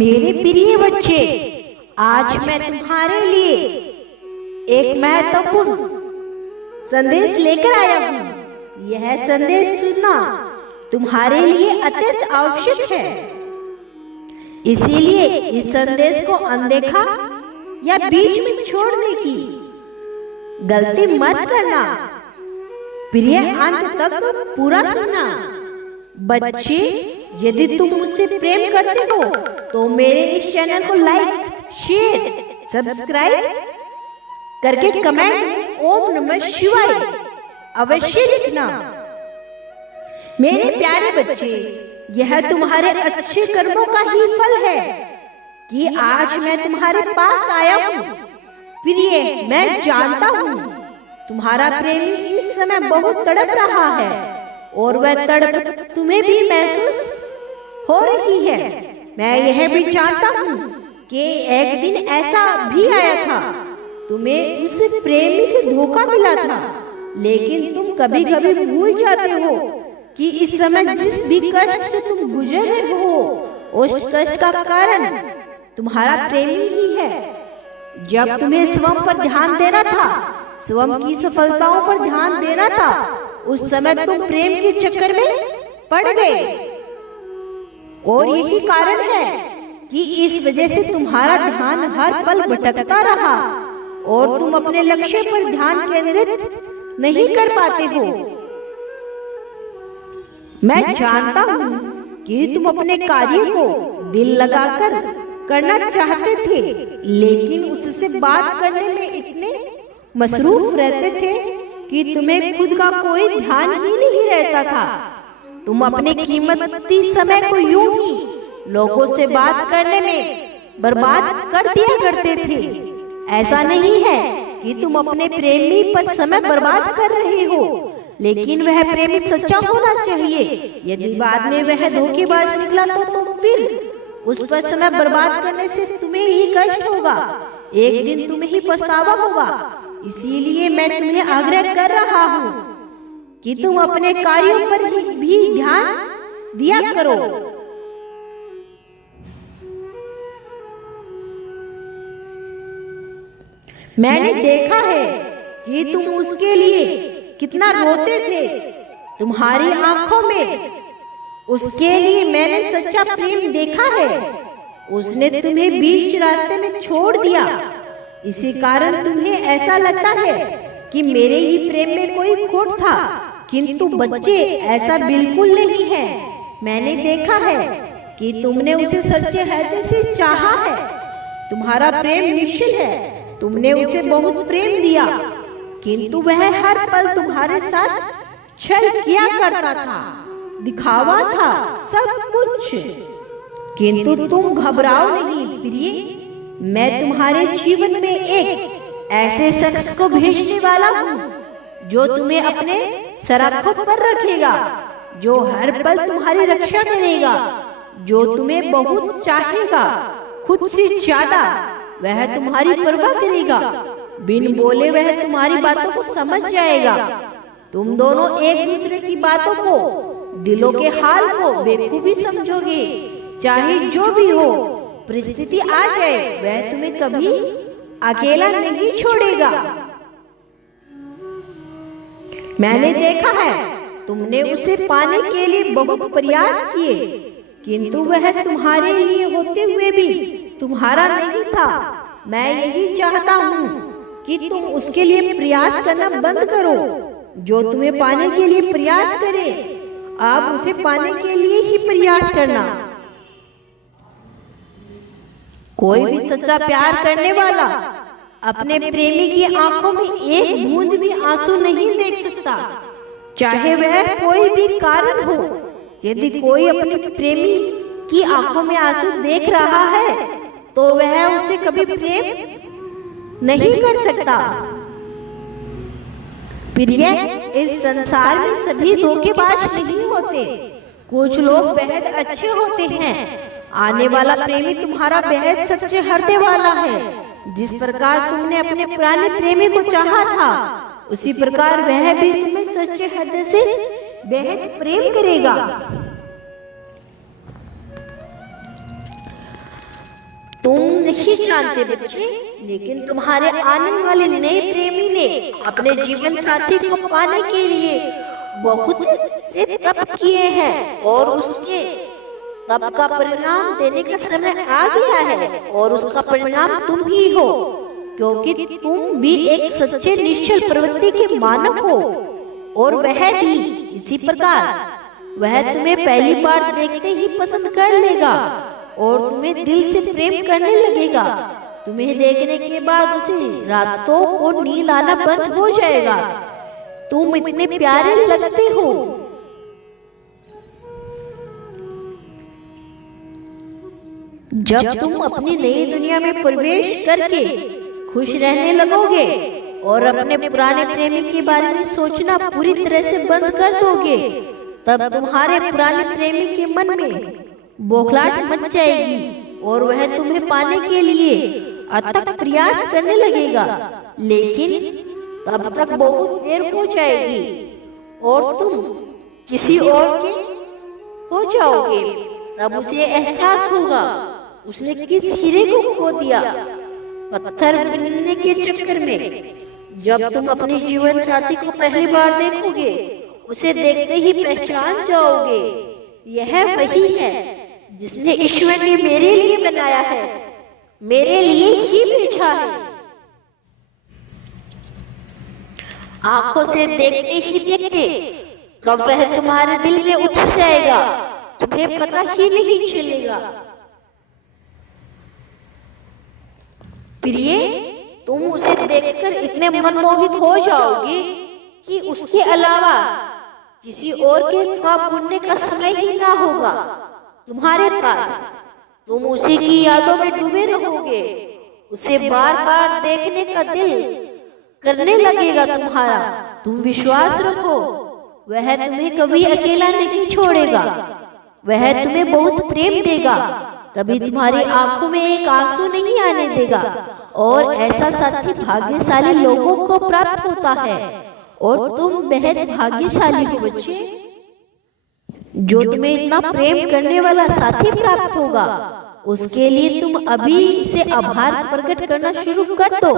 मेरे प्रिय बच्चे, आज मैं तुम्हारे लिए एक महत्वपूर्ण संदेश लेकर आया हूँ। यह संदेश सुनना तुम्हारे लिए अत्यंत आवश्यक है। इसीलिए इस संदेश को अनदेखा या बीच में छोड़ने की गलती मत करना। प्रिय, अंत तक पूरा सुनना। बच्चे, यदि तुम मुझसे प्रेम करते हो तो मेरे इस चैनल को लाइक, शेयर, सब्सक्राइब करके कमेंट में ओम नमः शिवाय अवश्य लिखना। मेरे प्यारे बच्चे, यह तुम्हारे अच्छे कर्मों का ही फल है कि आज मैं तुम्हारे पास आया हूँ। प्रिय, मैं जानता हूँ तुम्हारा प्रेमी इस समय बहुत तड़प रहा है और वह तड़प तुम्हें भी महसूस हो रही है। मैं यह भी जानता हूँ कि एक दिन ऐसा भी आया था, तुम्हें उस प्रेमी से धोखा मिला था, लेकिन तुम कभी कभी भूल जाते हो कि इस समय जिस भी कष्ट से तुम गुजर रहे हो उस कष्ट का कारण तुम्हारा प्रेमी ही है। जब तुम्हें स्वयं पर ध्यान देना था, स्वयं की सफलताओं पर ध्यान देना था, उस समय तुम प्रेम के चक्कर में पड़ गए और यही कारण है कि इस वजह से तुम्हारा ध्यान हर पल भटकता रहा और तुम अपने लक्ष्य पर ध्यान केंद्रित नहीं कर पाते हो। मैं जानता हूँ कि तुम अपने कार्य को दिल लगाकर करना चाहते थे, लेकिन उससे बात करने में इतने मसरूफ रहते थे कि तुम्हें खुद का कोई ध्यान ही नहीं रहता था। तुम अपने कीमती समय को यूं ही लोगों से बात करने में बर्बाद कर दिया करते थे। ऐसा नहीं है कि तुम अपने प्रेमी पर समय बर्बाद कर रहे हो, लेकिन वह प्रेमी सच्चा होना चाहिए। यदि बाद में वह धोखेबाज निकला तो तुम फिर उस पर समय बर्बाद करने से तुम्हें ही कष्ट होगा, एक दिन तुम्हें ही पछतावा होगा। इसीलिए मैं तुम्हें आग्रह कर रहा हूँ कि तुम अपने कार्यों पर भी ध्यान दिया करो। मैंने देखा है कि तुम उसके लिए कितना रोते थे। तुम्हारी आंखों में उसके लिए मैंने सच्चा प्रेम देखा है। उसने तुम्हें बीच रास्ते में छोड़ दिया, इसी कारण तुम्हें ऐसा लगता है कि मेरे ही प्रेम में कोई खोट था, किंतु बच्चे, ऐसा बिल्कुल नहीं है। मैंने देखा है कि तुमने उसे सच्चे हृदय से चाहा है। तुम्हारा प्रेम निश्चल है। तुमने उसे बहुत प्रेम दिया, किंतु वह हर पल तुम्हारे साथ छल किया करता था, दिखावा था सब कुछ। किंतु तुम घबराओ नहीं प्रिय, मैं तुम्हारे जीवन में एक ऐसे शख्स को भेजने वाला हूँ जो तुम्हें अपने सराखों पर रखेगा, जो हर पल तुम्हारी रक्षा करेगा, जो तुम्हें बहुत चाहेगा, खुद से ज्यादा वह तुम्हारी परवाह करेगा। बिन बोले वह तुम्हारी बातों को समझ जाएगा। तुम दोनों एक दूसरे की बातों को, दिलों के हाल को बेखूबी समझोगे। चाहे जो भी हो परिस्थिति आ जाए, वह तुम्हें कभी अकेला नहीं छोड़ेगा। मैंने देखा है तुमने उसे पाने के लिए बहुत प्रयास किए, किंतु वह तुम्हारे लिए होते हुए भी तुम्हारा नहीं था। मैं यही चाहता हूँ कि तुम उसके लिए प्रयास करना बंद करो। जो तुम्हें पाने के लिए प्रयास करे, आप उसे पाने के लिए ही प्रयास करना। कोई भी सच्चा प्यार करने वाला अपने प्रेमी की आंखों में एक बूंद भी आंसू नहीं देख सकता, चाहे वह कोई भी कारण हो। यदि कोई अपने प्रेमी की आंखों में आंसू देख रहा है तो वह उसे कभी प्रेम नहीं कर सकता। प्रिय, इस संसार में सभी धोखेबाज नहीं होते। कुछ लोग बेहद अच्छे होते हैं। आने वाला प्रेमी तुम्हारा बेहद सच्चे हृदय वाला है। जिस प्रकार तुमने अपने पुराने प्रेमी को चाहा था, उसी प्रकार वह भी तुम्हें सच्चे हृदय से बेहद प्रेम करेगा। नहीं जानते बच्चे, लेकिन तुम्हारे आने वाले नए प्रेमी ने अपने जीवन साथी को पाने के लिए बहुत से तप किए हैं और उसके तप का परिणाम देने का समय आ गया है और उसका परिणाम तुम ही हो, क्योंकि तुम भी एक सच्चे निश्चल प्रवृत्ति के मानव हो और वह भी इसी प्रकार। वह तुम्हें पहली बार देखते ही पसंद कर लेगा और तुम्हें दिल से प्रेम करने लगेगा। तुम्हें देखने के बाद उसे रातों को नींद आना बंद हो जाएगा। तुम इतने प्यारे लगते हो। जब तुम अपनी नई दुनिया में प्रवेश करके खुश रहने लगोगे और अपने पुराने प्रेमी के बारे में सोचना पूरी तरह से बंद कर दोगे, तब तुम्हारे पुराने प्रेमी के मन में बौखलाहट मच जाएगी और वह तुम्हें पाने के लिए अथक प्रयास करने लगेगा। लेकिन तब तक बहुत देर हो जाएगी और तुम किसी और के हो जाओगे। तब उसे एहसास होगा उसने किस हीरे को खो दिया पत्थर बनने के चक्कर में। जब तुम अपने जीवन साथी को पहली बार देखोगे, उसे देखते ही पहचान जाओगे, यह वही है जिसने ईश्वर ने मेरे लिए बनाया है, मेरे लिए ही भेजा है। आंखों से देखते ही देखते कब वह तुम्हारे दिल में उतर जाएगा, तुम्हें पता ही नहीं चलेगा। प्रिय, तुम उसे देखकर इतने मनमोहित हो जाओगे कि उसके अलावा किसी और के ख्वाब बुनने का समय ही ना होगा तुम्हारे पास। तुम उसी की यादों में डूबे रहोगे, उसे बार बार देखने का दिल करने लगेगा तुम्हारा। तुम विश्वास रखो, वह तुम्हें कभी अकेला नहीं छोड़ेगा, वह तुम्हें बहुत प्रेम देगा, कभी तुम्हारी आंखों में एक आंसू नहीं आने देगा। और ऐसा साथी भाग्यशाली लोगों को प्राप्त होता है और तुम बेहद भाग्यशाली हो बच्चे, जो तुम्हें इतना प्रेम करने वाला साथी प्राप्त होगा। उसके लिए तुम अभी से आभार प्रकट करना शुरू कर दो।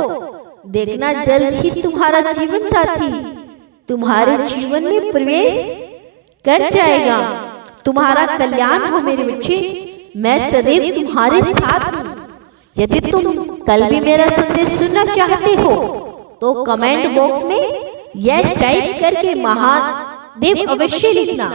देखना जल्द ही तुम्हारा जीवन साथी तुम्हारे जीवन में प्रवेश कर जाएगा। तुम्हारा कल्याण हो मेरे बच्चे, मैं सदैव तुम्हारे साथ हूँ। यदि तुम कल भी मेरा संदेश सुनना चाहते हो तो कमेंट बॉक्स में यस टाइप करके महादेव अवश्य लिखना।